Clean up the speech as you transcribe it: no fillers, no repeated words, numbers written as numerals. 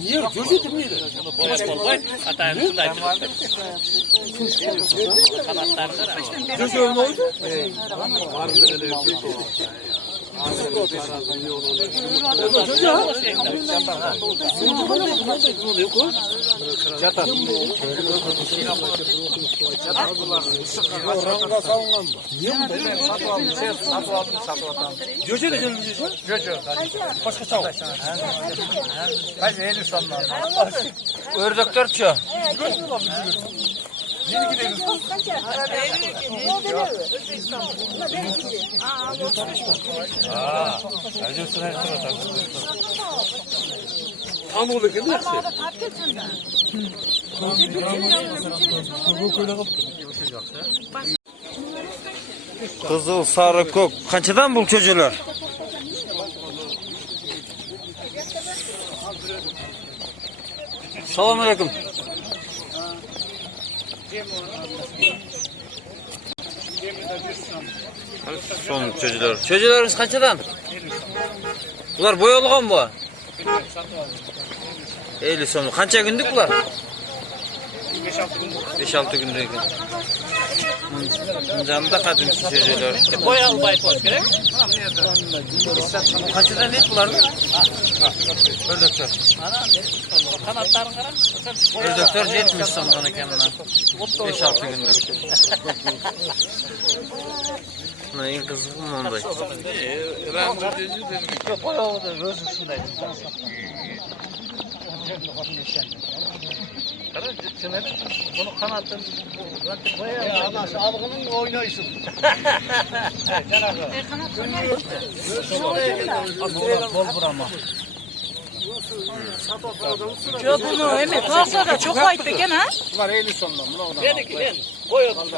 Niye? Gördün mü? Boş olmayı atayın şunday. Kanatlarını da. Gördün mü oldu? Göçe de canım göçe. Göçe. Başka sağ ol. Kaç 50 sondan. Ördekler çağ. Yeni gidelim. Acıyorsun her tarafa. Tam oldu ki neresi? Kızıl, sarı, kok. Kaçıdan bul çocuklar? Selamünaleyküm. Son çocuklar. Çocuklarınız kaçıdan? Bunlar boyalıgan mı? 50 sonu. Kança günlük bunlar? 5-6 günlük. Canında kadın çocuklar. Boyalı bayt boş gerek. Kaçıdan ne bunlar? Ördekler. Kanatlarını karan. Ördekler 70 sondan kendine. 5-6 günlük. Neyin kızı mı onda? Yok boyalı da gözü şundaydı. Bunu kanatın Ya ana algının oynayışın. bol burama. Çok bunu evet. Kalsa da çok ayıp gene ha. Bunlar 50 sondan. Dedi ki ben boyalı.